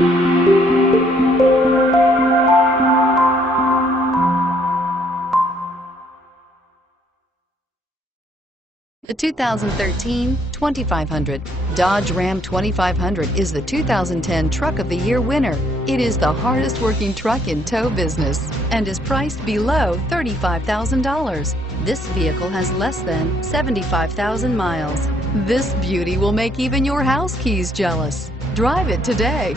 The 2013 2500. Dodge Ram 2500 is the 2010 Truck of the Year winner. It is the hardest working truck in tow business and is priced below $35,000. This vehicle has less than 75,000 miles. This beauty will make even your house keys jealous. Drive it today.